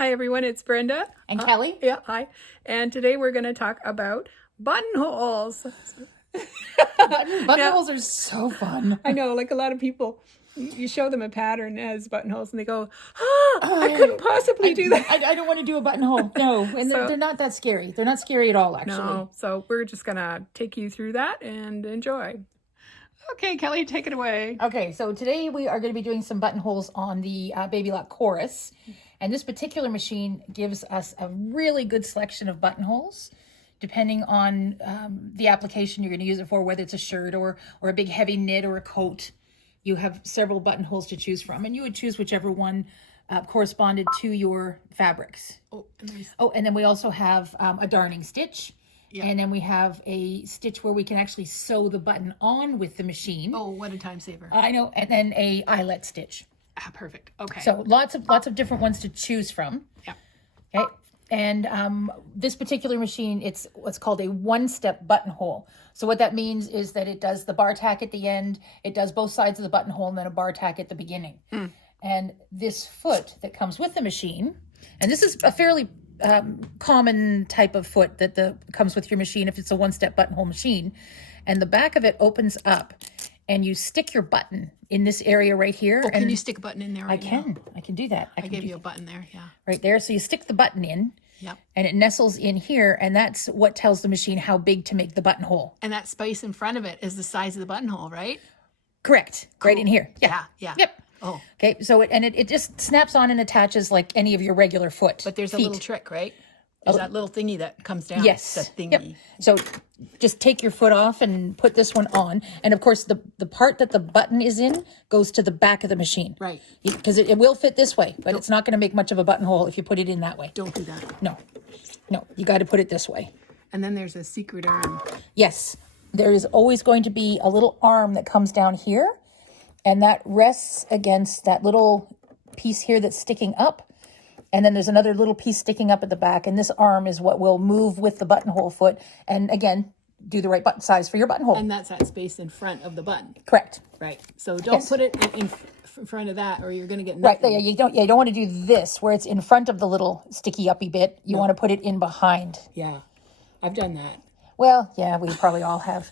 Hi everyone, it's Brenda. And Kelley. Yeah, hi. And today we're going to talk about buttonholes. Buttonholes are so fun. I know, like a lot of people, you show them a pattern as buttonholes and they go, I couldn't possibly do that. I don't want to do a buttonhole. No, and they're not that scary. They're not scary at all, actually. No, so we're just going to take you through that and enjoy. Okay, Kelley, take it away. Okay, so today we are going to be doing some buttonholes on the Baby Lock Chorus. And this particular machine gives us a really good selection of buttonholes, depending on the application you're going to use it for, whether it's a shirt or a big heavy knit or a coat. You have several buttonholes to choose from, and you would choose whichever one corresponded to your fabrics. Oh, nice. Oh, and then we also have a darning stitch. Yeah. And then we have a stitch where we can actually sew the button on with the machine. Oh, what a time saver. I know. And then a eyelet stitch. Ah, perfect. Okay. So lots of different ones to choose from. Yeah. Okay. And this particular machine, it's what's called a one-step buttonhole. So what that means is that it does the bar tack at the end, it does both sides of the buttonhole, and then a bar tack at the beginning. And this foot that comes with the machine, and this is a fairly common type of foot that comes with your machine if it's a one-step buttonhole machine, and the back of it opens up and you stick your button in this area right here. Oh, can you stick a button in there right now? I can do that. I gave you a button there, yeah. Right there. So you stick the button in. Yep. And it nestles in here, and that's what tells the machine how big to make the buttonhole. And that space in front of it is the size of the buttonhole, right? Correct. Cool. Right in here. Yeah. Yeah. Yep. Oh. Okay. So it just snaps on and attaches like any of your regular foot. But there's a little trick, right? There's that little thingy that comes down. Yes. That thingy. Yep. So just take your foot off and put this one on. And of course, the part that the button is in goes to the back of the machine. Right. Because it will fit this way, but it's not going to make much of a buttonhole if you put it in that way. Don't do that. No. No, you got to put it this way. And then there's a secret arm. Yes. There is always going to be a little arm that comes down here, and that rests against that little piece here that's sticking up. And then there's another little piece sticking up at the back, and this arm is what will move with the buttonhole foot. And again, do the right button size for your buttonhole. And that's that space in front of the button. Correct. Right. So don't put it in front of that, or you're going to get nothing. Right. Yeah, you don't want to do this where it's in front of the little sticky uppy bit. You want to put it in behind. Yeah, I've done that. Well, yeah, we probably all have.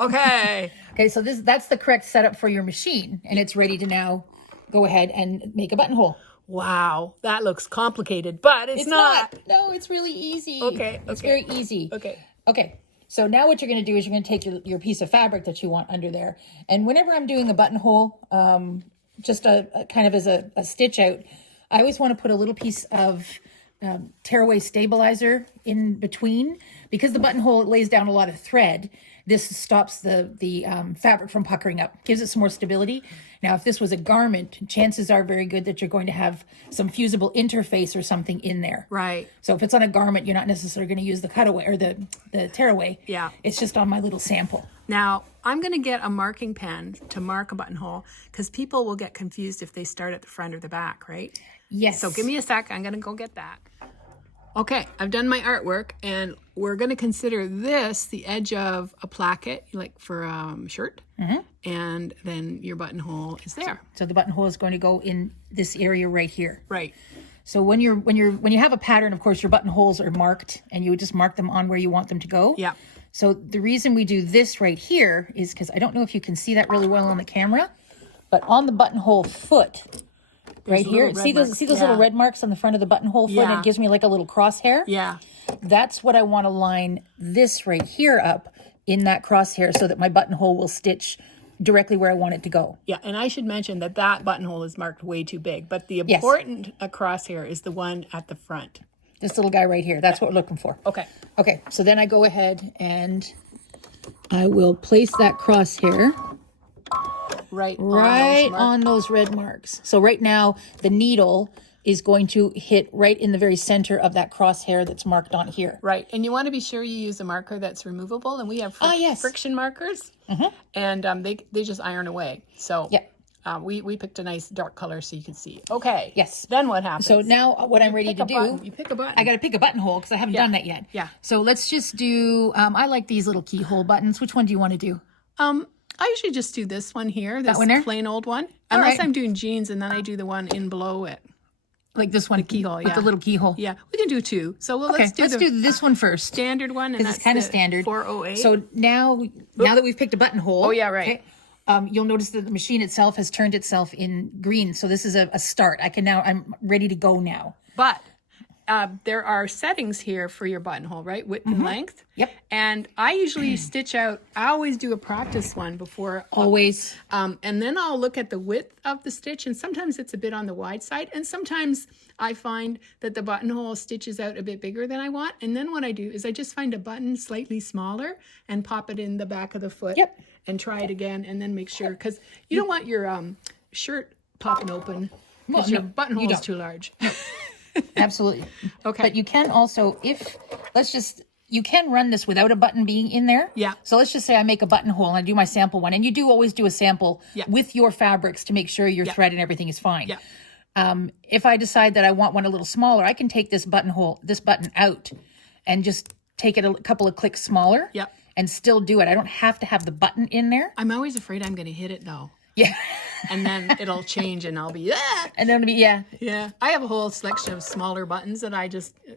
Okay. Okay, so that's the correct setup for your machine, and it's ready to now go ahead and make a buttonhole. Wow, that looks complicated, but it's not. No, it's really easy. Okay. It's very easy. Okay. So now what you're going to do is you're going to take your piece of fabric that you want under there. And whenever I'm doing a buttonhole, just a kind of as a stitch out, I always want to put a little piece of tearaway stabilizer in between, because the buttonhole lays down a lot of thread. This stops the fabric from puckering up, gives it some more stability. Now, if this was a garment, chances are very good that you're going to have some fusible interface or something in there. Right. So if it's on a garment, you're not necessarily going to use the cutaway or the tearaway. Yeah. It's just on my little sample. Now, I'm going to get a marking pen to mark a buttonhole, because people will get confused if they start at the front or the back, right? Yes. So give me a sec. I'm going to go get that. Okay, I've done my artwork, and we're going to consider this the edge of a placket, like for a shirt, and then your buttonhole is there. So the buttonhole is going to go in this area right here. Right. So when you have a pattern, of course, your buttonholes are marked, and you would just mark them on where you want them to go. Yeah. So the reason we do this right here is because I don't know if you can see that really well on the camera, but on the buttonhole foot, right here, see those little red marks on the front of the buttonhole foot? And it gives me like a little crosshair. Yeah. That's what I want to line this right here up in that crosshair, so that my buttonhole will stitch directly where I want it to go. Yeah, and I should mention that buttonhole is marked way too big, but the important crosshair is the one at the front. This little guy right here, that's what we're looking for. Okay. Okay, so then I go ahead and I will place that crosshair right on those red marks. So right now, the needle is going to hit right in the very center of that crosshair that's marked on here. Right, and you want to be sure you use a marker that's removable, and we have friction markers, and they just iron away. So we picked a nice dark color so you can see. Okay. Yes. Then what happens? So now what I'm ready to do, you pick a button. I got to pick a buttonhole because I haven't done that yet. Yeah. So let's just do, I like these little keyhole buttons. Which one do you want to do? I usually just do this one here, this one there? plain old one, unless I'm doing jeans, and then I do the one in below it. Like this one, keyhole, with yeah. the little keyhole. Yeah, we can do 2. So Okay, let's do this one first. standard one, and Because that's it's kind of the standard. 408. So now that we've picked a buttonhole. Oh, yeah, right. Okay, you'll notice that the machine itself has turned itself in green. So this is a start. I'm ready to go now. But there are settings here for your buttonhole, right? Width and length. Yep. And I usually stitch out, I always do a practice one before. Always. And then I'll look at the width of the stitch, and sometimes it's a bit on the wide side, and sometimes I find that the buttonhole stitches out a bit bigger than I want. And then what I do is I just find a button slightly smaller and pop it in the back of the foot. Yep. And try it again, and then make sure, because you don't want your shirt popping open because your buttonhole is too large. Absolutely. Okay. But you can also, you can run this without a button being in there. Yeah. So let's just say I make a buttonhole and I do my sample one. And you do always do a sample with your fabrics to make sure your thread and everything is fine. Yeah. If I decide that I want one a little smaller, I can take this button out and just take it a couple of clicks smaller. Yep. And still do it. I don't have to have the button in there. I'm always afraid I'm going to hit it, though. Yeah. And then it'll change, and I'll be, ah! And then it'll be, Yeah. I have a whole selection of smaller buttons that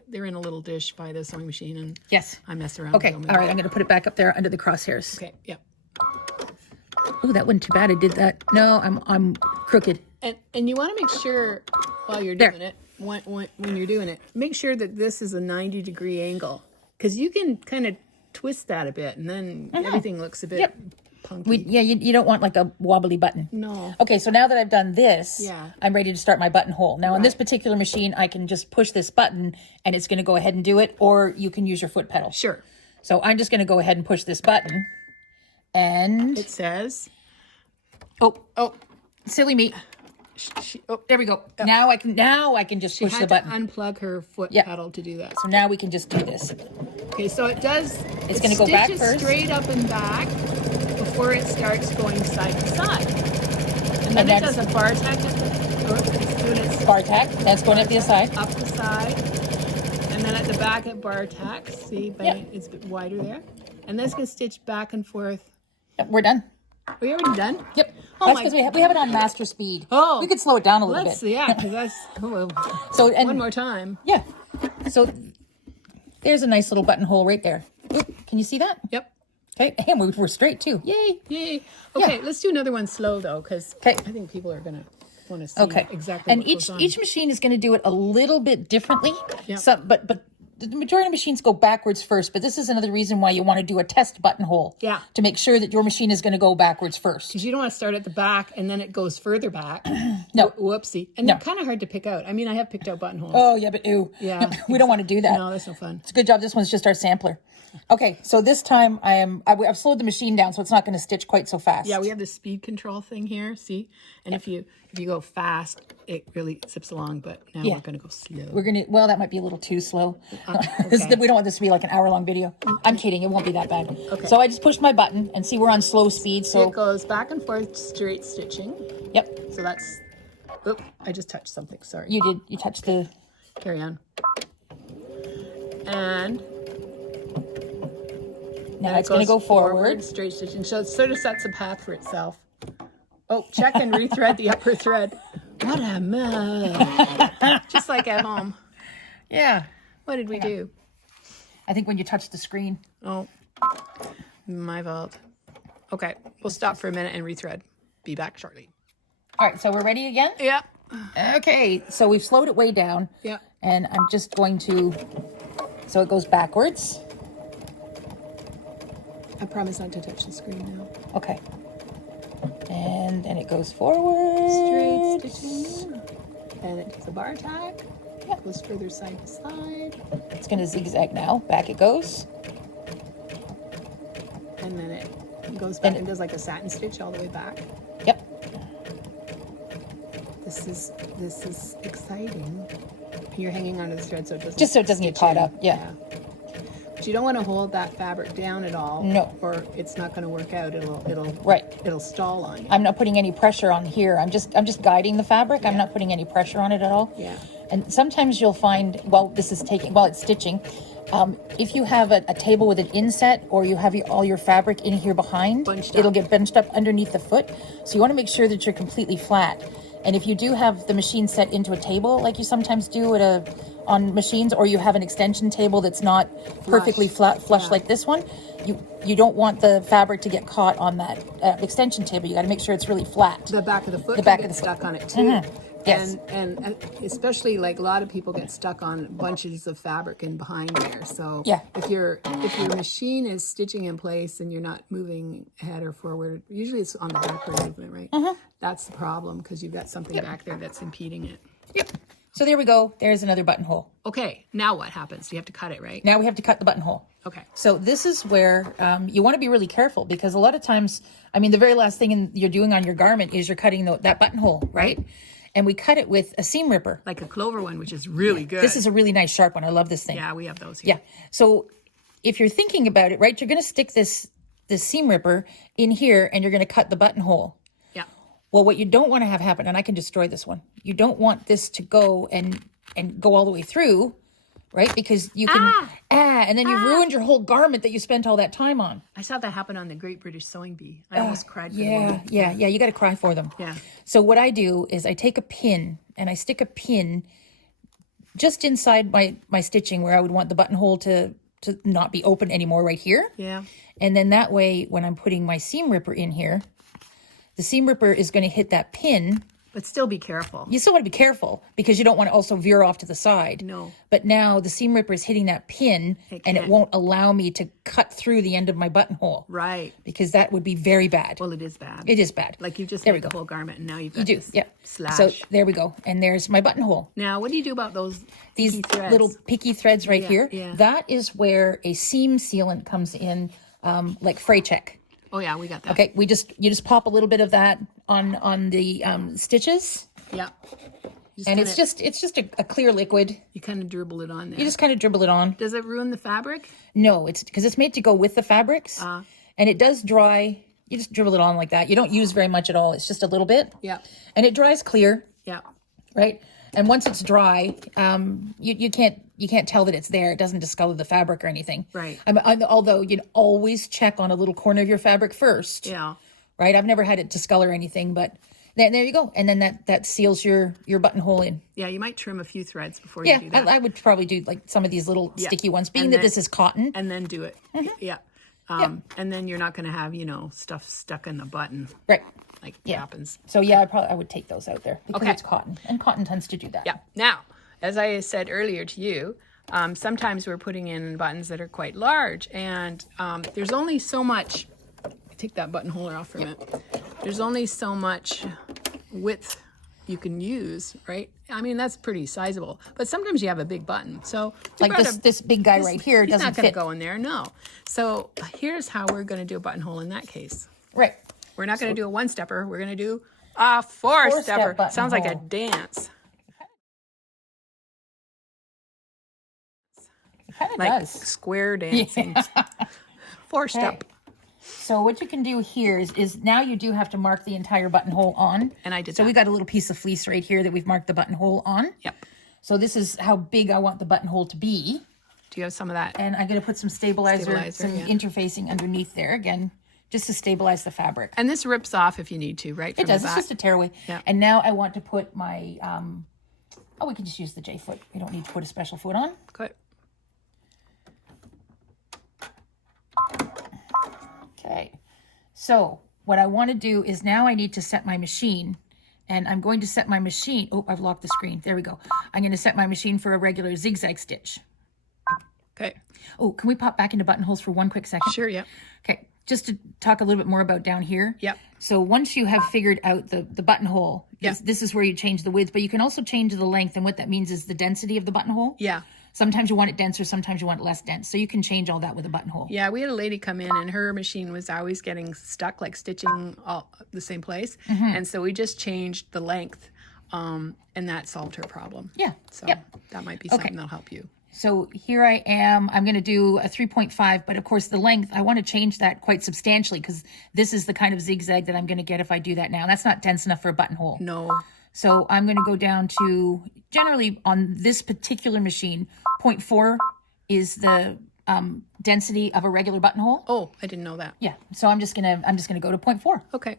they're in a little dish by the sewing machine, and yes. I mess around Okay. with them. All right. I'm going to put it back up there under the crosshairs. Okay. Yep. Oh, that wasn't too bad. I did that. No, I'm crooked. And you want to make sure while you're doing it, when you're doing it, make sure that this is a 90-degree angle, because you can kind of twist that a bit, and then everything looks a bit punky. You don't want like a wobbly button. No. Okay, so now that I've done this, Yeah. I'm ready to start my buttonhole. Now, on this particular machine, I can just push this button, and it's going to go ahead and do it, or you can use your foot pedal. Sure. So I'm just going to go ahead and push this button, and It says, oh, silly me. There we go. Now I can just push the button. Unplug her foot pedal to do that. So now we can just do this. Okay, so it does. It's going to go back stitches first. straight up and back before it starts going side to side, and then it does a bar tack. It's doing its Bar tack. That's going up the side. up the side, and then at the back at bar tack. See, it's a bit wider there, and then it's going to stitch back and forth. We're done. Are we already done? Yep. Oh That's my because we have it on master speed. Oh. We could slow it down a little Let's bit. because that's So and one more time. yeah. So there's a nice little buttonhole right there. Oop, can you see that? Yep. Okay, and we're straight too. Yay! Yay. Okay, let's do another one slow though, because I think people are gonna want to see exactly. And what goes on. each machine is going to do it a little bit differently. Yeah. So, but the majority of machines go backwards first. But this is another reason why you want to do a test buttonhole. Yeah. To make sure that your machine is going to go backwards first. Because you don't want to start at the back and then it goes further back. No. Whoopsie. And they're kind of hard to pick out. I mean, I have picked out buttonholes. Oh yeah, but ew. Yeah. We don't want to do that. No, that's no fun. It's a good job. This one's just our sampler. Okay, so this time I've slowed the machine down so it's not going to stitch quite so fast. Yeah, we have the speed control thing here. See, and if you go fast, it really zips along. But now we're going to go slow. Well, that might be a little too slow. We don't want this to be like an hour-long video. I'm kidding. It won't be that bad. Okay. So I just pushed my button and see we're on slow speed. So it goes back and forth, straight stitching. Yep. So that's. Oop! I just touched something. Sorry. You did. You touched the. Carry on. And. Now it's going to go forward. Straight stitching. So it sort of sets a path for itself. Oh, check and rethread the upper thread. What a mess. Just like at home. Yeah. What did we do? I think when you touched the screen. Oh, my fault. Okay, we'll stop for a minute and rethread. Be back shortly. All right, so we're ready again? Yeah. Okay, so we've slowed it way down. Yeah. And I'm just going to, so it goes backwards. I promise not to touch the screen now. Okay. And then it goes forward. Straight stitching. And it does a bar tack. Yeah. Goes further side to side. It's going to zigzag now. Back it goes. And then it goes back and does like a satin stitch all the way back. Yep. This is exciting. You're hanging onto the thread so it doesn't just so it doesn't get caught up. Yeah. But you don't want to hold that fabric down at all. No. Or it's not going to work out. Right. It'll stall on you. I'm not putting any pressure on here. I'm just guiding the fabric. Yeah. I'm not putting any pressure on it at all. Yeah. And sometimes you'll find while it's stitching, if you have a table with an inset or you have all your fabric in here behind, it'll get bunched up underneath the foot. So you want to make sure that you're completely flat. And if you do have the machine set into a table, like you sometimes do on machines, or you have an extension table that's not perfectly flush like this one, you don't want the fabric to get caught on that extension table. You got to make sure it's really flat. The back of the foot can get stuck on it too. Yes. And especially like a lot of people get stuck on bunches of fabric and behind there. So Yeah. if your machine is stitching in place and you're not moving ahead or forward, usually it's on the backward movement, right? That's the problem, because you've got something back there that's impeding it. Yep. So there we go. There's another buttonhole. Okay, now what happens? You have to cut it, right? Now we have to cut the buttonhole. Okay. So this is where you want to be really careful, because a lot of times, I mean, the very last thing you're doing on your garment is you're cutting that buttonhole, right? And we cut it with a seam ripper. Like a Clover one, which is really good. This is a really nice sharp one. I love this thing. Yeah, we have those here. Yeah. So if you're thinking about it, right, you're going to stick this seam ripper in here and you're going to cut the buttonhole. Yeah. Well, what you don't want to have happen, and I can destroy this one, you don't want this to go and go all the way through, right? Because you can, and then you've ruined your whole garment that you spent all that time on. I saw that happen on the Great British Sewing Bee. I almost cried for the woman. Yeah, you got to cry for them. Yeah. So what I do is I take a pin and I stick a pin just inside my stitching where I would want the buttonhole to not be open anymore, right here. Yeah. And then that way, when I'm putting my seam ripper in here, the seam ripper is going to hit that pin. But still be careful. You still want to be careful, because you don't want to also veer off to the side. No. But now the seam ripper is hitting that pin, and it won't allow me to cut through the end of my buttonhole. Right. Because that would be very bad. Well, it is bad. It is bad. Like you just there made we the go. whole garment, and now you've got You do, this yeah. slash. So there we go. And there's my buttonhole. Now, what do you do about These picky threads? little picky threads right here. Yeah. That is where a seam sealant comes in, like Fray Check. Oh yeah, we got that. Okay, you just pop a little bit of that on the stitches. Yeah. And it's just a clear liquid. You kind of dribble it on there. You just kind of dribble it on. Does it ruin the fabric? No, it's because it's made to go with the fabrics, and it does dry. You just dribble it on like that. You don't use very much at all. It's just a little bit. Yeah. And it dries clear. Yeah. Right. And once it's dry, you can't tell that it's there. It doesn't discolor the fabric or anything. Right. Although you'd always check on a little corner of your fabric first. Yeah. Right. I've never had it discolor anything, but there you go. And then that seals your buttonhole in. Yeah, you might trim a few threads before you do that. I would probably do like some of these little sticky ones, being that this is cotton. And then do it. Yeah. And then you're not going to have, stuff stuck in the button. Right. Like happens. So I would take those out there because it's cotton, and cotton tends to do that. Yeah. Now, as I said earlier to you, sometimes we're putting in buttons that are quite large, and there's only so much. Take that buttonhole off for a minute. There's only so much width you can use, right? I mean, that's pretty sizable, but sometimes you have a big button. So like this big guy right here doesn't not going to fit. go in there, no. So here's how we're going to do a buttonhole in that case. Right. We're not going to do a one-stepper. We're going to do a four-stepper. Four-step Sounds like a buttonhole. dance. It kind of Like does. square dancing. Four-step. Okay. So what you can do here is now you do have to mark the entire buttonhole on. And I did So that. we got a little piece of fleece right here that we've marked the buttonhole on. Yep. So this is how big I want the buttonhole to be. Do you have some of that? And I'm going to put some stabilizer some yeah. interfacing underneath there again, just to stabilize the fabric. And this rips off if you need to, right? It does. It's just a tearaway. Yeah. And now I want to put my, we can just use the J foot. We don't need to put a special foot on. Good. Okay. So what I want to do is now I need to set my machine, and I'm going to set my machine. Oh, I've locked the screen. There we go. I'm going to set my machine for a regular zigzag stitch. Okay. Oh, can we pop back into buttonholes for one quick second? Sure, yeah. Okay. Just to talk a little bit more about down here. Yep. So once you have figured out the buttonhole, this is where you change the width, but you can also change the length. And what that means is the density of the buttonhole. Yeah. Sometimes you want it denser, sometimes you want it less dense. So you can change all that with a buttonhole. Yeah, we had a lady come in and her machine was always getting stuck, like stitching all the same place. And so we just changed the length and that solved her problem. Yeah. So that might be something that'll help you. So here I am. I'm going to do a 3.5, but of course the length, I want to change that quite substantially because this is the kind of zigzag that I'm going to get if I do that now. That's not dense enough for a buttonhole. No. So I'm going to go down to, generally on this particular machine, 0.4 is the density of a regular buttonhole. Oh, I didn't know that. Yeah. So I'm just gonna go to 0.4. Okay.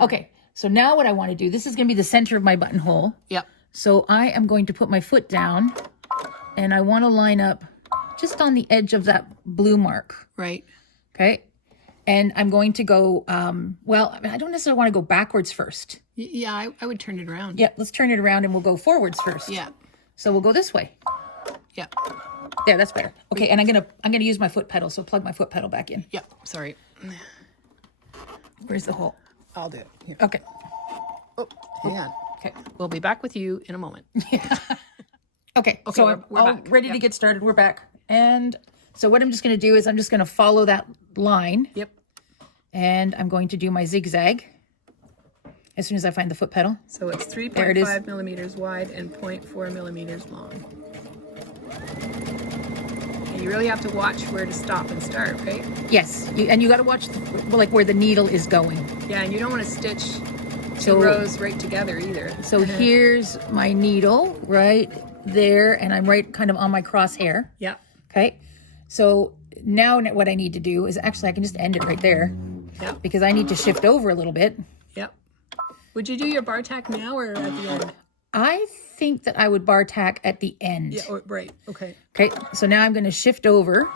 Okay. So now what I want to do, this is going to be the center of my buttonhole. Yep. So I am going to put my foot down and I want to line up just on the edge of that blue mark. Right. Okay. And I'm going to go, well, I mean, I don't necessarily want to go backwards first. Yeah, I would turn it around. Yeah, let's turn it around and we'll go forwards first. Yeah. So we'll go this way. Yeah. There, that's better. Okay, and I'm gonna use my foot pedal, so plug my foot pedal back in. Yeah. Sorry. Where's the hole? I'll do it. Here. Okay. Oh, hang on. Okay. We'll be back with you in a moment. Okay, so we're I'm all back. ready to get started. We're back. And so what I'm just gonna do is I'm just gonna follow that line. Yep. And I'm going to do my zigzag as soon as I find the foot pedal. So it's There it 3.5 millimeters wide and 0.4 millimeters long. And you really have to watch where to stop and start, right? Yes, and you got to watch like where the needle is going. Yeah, and you don't want to stitch two So- rows right together either. So here's my needle right there, and I'm right kind of on my crosshair. Yeah. Okay, so now what I need to do is actually I can just end it right there Yep. because I need to shift over a little bit. Yep. Would you do your bar tack now or at the end? I think that I would bar tack at the end. Yeah, right. Okay. Okay, so now I'm going to shift over,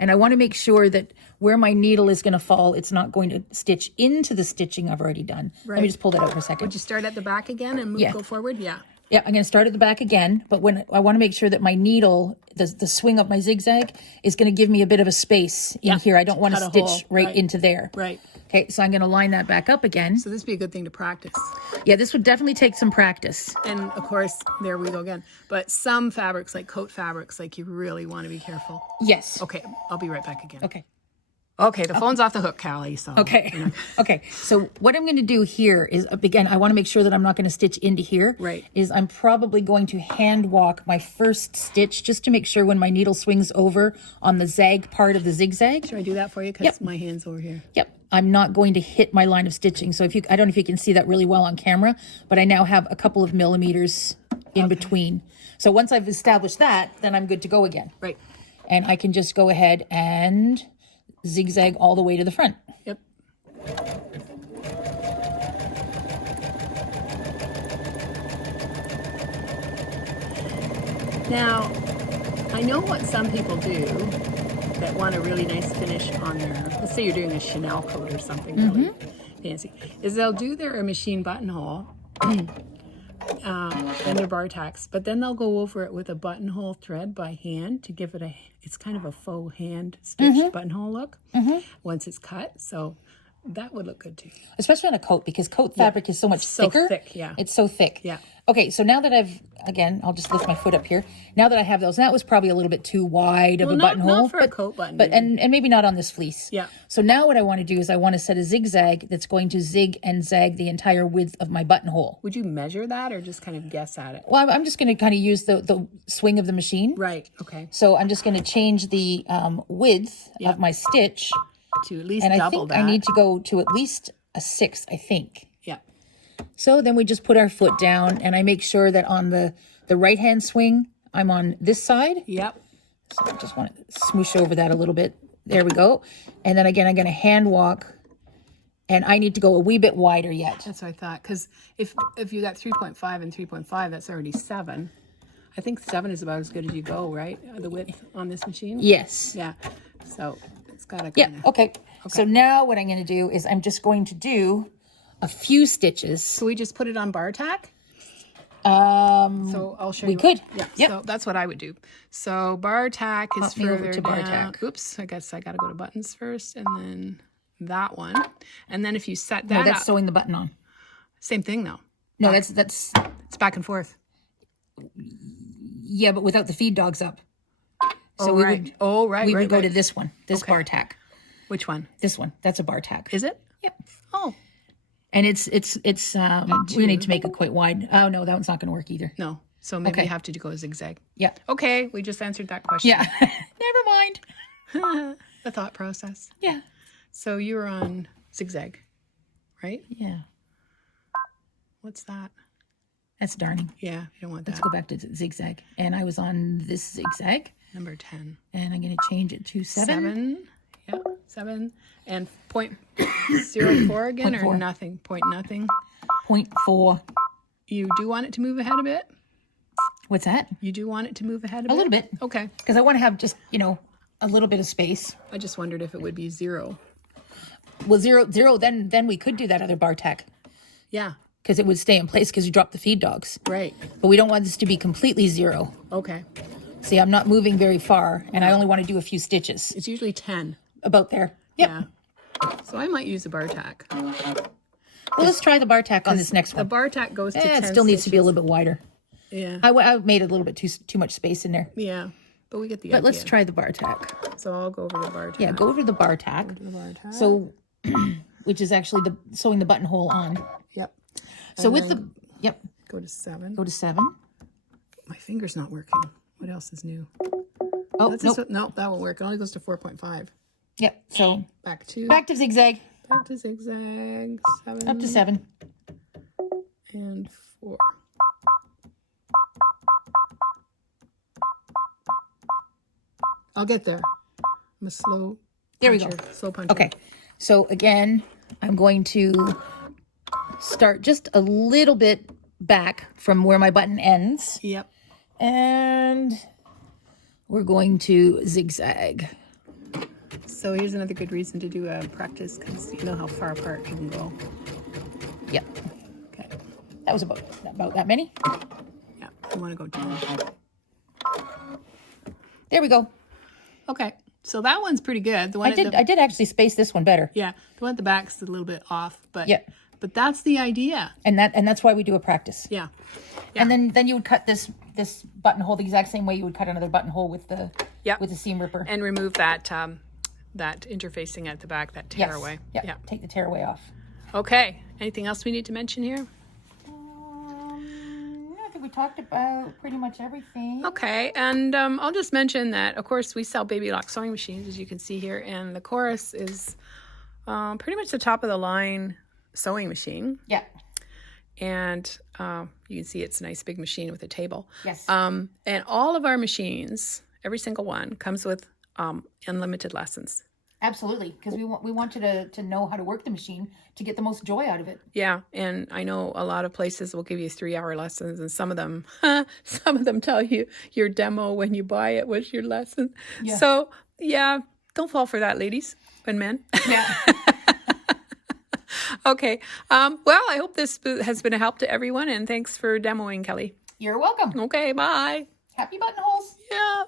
and I want to make sure that where my needle is going to fall, it's not going to stitch into the stitching I've already done. Let me Right. just pull that out for a second. Would you start at the back again and move, Yeah. go forward? Yeah. Yeah, I'm going to start at the back again, but when I want to make sure that my needle, the swing of my zigzag, is going to give me a bit of a space in here. I don't want to cut a stitch hole. right Right. into there. Right. Okay, so I'm going to line that back up again. So this would be a good thing to practice. Yeah, this would definitely take some practice. And of course, there we go again. But some fabrics, like coat fabrics, like you really want to be careful. Yes. Okay, I'll be right back again. Okay. Okay, the phone's off the hook, Callie. So Okay. Okay. So what I'm going to do here is, again, I want to make sure that I'm not going to stitch into here. Right. Is I'm probably going to hand walk my first stitch just to make sure when my needle swings over on the zag part of the zigzag. Should I do that for you? Because Yep. my hand's over here. Yep. I'm not going to hit my line of stitching. So I don't know if you can see that really well on camera, but I now have a couple of millimeters in between. So once I've established that, then I'm good to go again. Right. And I can just go ahead and zigzag all the way to the front. Yep. Now, I know what some people do that want a really nice finish on their, let's say you're doing a Chanel coat or something really fancy, is they'll do their machine buttonhole and their bar tacks, but then they'll go over it with a buttonhole thread by hand to give it it's kind of a faux hand stitched buttonhole look once it's cut. So that would look good too. Especially on a coat, because coat fabric is so much thicker. Thick, yeah. It's so thick. Yeah. Okay, so now that again, I'll just lift my foot up here. Now that I have those, that was probably a little bit too wide of a buttonhole. Not for a coat button. But and maybe not on this fleece. Yeah. So now what I want to do is I want to set a zigzag that's going to zig and zag the entire width of my buttonhole. Would you measure that or just kind of guess at it? Well, I'm just going to kind of use the swing of the machine. Right. Okay. So I'm just going to change the width of my stitch. To at least And I double think that. I need to go to at least a 6, I think. Yeah. So then we just put our foot down, and I make sure that on the right-hand swing, I'm on this side. Yep. So I just want to smoosh over that a little bit. There we go. And then again, I'm going to hand walk, and I need to go a wee bit wider yet. That's what I thought. Because if you got 3.5 and 3.5, that's already 7. I think 7 is about as good as you go, right? The width on this machine? Yes. Yeah. So it's got to Yeah, kind of... okay. So now what I'm going to do is I'm just going to do a few stitches. So we just put it on bar tack? So I'll show we you. could. Yeah. Yep. So that's what I would do. So bar tack is Pop me over further to bar down. tack. Oops. I guess I got to go to buttons first and then that one. And then if you set No, that that's up. sewing the button on. Same thing though. No, that's It's back and forth. yeah, but without the feed dogs up. So we right. would We would go to this one, this bar tack. Which one? This one. That's a bar tack. Is it? Yep. Oh, And it's we need to make it quite wide. Oh no, that one's not going to work either. no. So maybe Okay. you have to go zigzag. Yeah. Okay, we just answered that question. Yeah. Never mind. The thought process. Yeah. So you were on zigzag, right? Yeah. What's that? That's darning. Yeah, you don't want that. Let's go back to zigzag. And I was on this zigzag. Number 10. And I'm going to change it to 7. 7. Yeah. 7 and 0.04 again, or 0.4. nothing? Point nothing. 0.4. You do want it to move ahead a bit? What's that? You do want it to move ahead a bit? A little bit. Okay. Because I want to have just, a little bit of space. I just wondered if it would be 0. Well, zero, then we could do that other bar tack. Yeah. Because it would stay in place because you dropped the feed dogs. Right. But we don't want this to be completely 0. Okay. See, I'm not moving very far, and I only want to do a few stitches. It's usually 10. About there. Yep. Yeah. So I might use a bar tack. Well, let's try the bar tack on this next The one. bar tack goes to 10 It still needs to be a little bit wider. Yeah. I made a little bit too much space in there. Yeah. But we get the But idea. let's try the bar tack. So I'll go over the bar tack. Yeah, go over the bar tack. The bar tack. So, which is actually sewing the buttonhole on. Yep. So with the, Go to 7. go to 7. My finger's not working. What else is new? Oh, That's nope. no, that won't work. It only goes to 4.5. Yep. So Back to zigzag. back to zigzag. 7 Up to 7. and 4. I'll get there. I'm a slow There we go. puncher. Slow puncher. Okay. So again, I'm going to start just a little bit back from where my button ends. Yep. And we're going to zigzag. So here's another good reason to do a practice, because you know how far apart you can go. Yep. Okay. That was about that many. Yeah. You want to go 10. There we go. Okay. So that one's pretty good. The one I did actually space this one better. yeah. The one at the back's a little bit off, but Yeah. But that's the idea. And that's why we do a practice. Yeah. And then you would cut this buttonhole the exact same way you would cut another buttonhole with the seam ripper. And remove that that interfacing at the back, that tear away. Yep. Yeah. Take the tear away off. Okay. Anything else we need to mention here? I think we talked about pretty much everything. Okay, and I'll just mention that, of course, we sell baby lock sewing machines, as you can see here, and the Chorus is pretty much the top of the line sewing machine. Yeah. And you can see it's a nice big machine with a table. Yes. And all of our machines, every single one, comes with unlimited lessons. Absolutely, because we want you to know how to work the machine to get the most joy out of it. Yeah, and I know a lot of places will give you 3-hour lessons, and some of them tell you your demo when you buy it was your lesson. Yeah. So yeah, don't fall for that, ladies and men. Yeah. Okay. Well, I hope this has been a help to everyone, and thanks for demoing, Kelley. You're welcome. Okay, bye. Happy buttonholes. Yeah.